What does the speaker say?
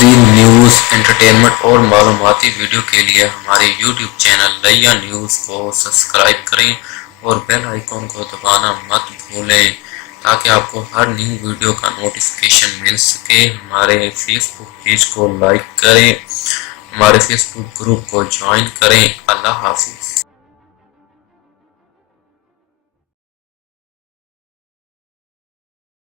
मज़ीद news, entertainment और मालूमाती video के लिए हमारे यूट्यूब चैनल लैया न्यूज़ को सब्सक्राइब करें और बेल आइकॉन को दबाना मत भूलें ताकि आपको हर न्यू वीडियो का नोटिफिकेशन मिल सके। हमारे फेसबुक पेज को लाइक करें, हमारे फेसबुक ग्रुप को ज्वाइन करें। अल्लाह हाफिज़।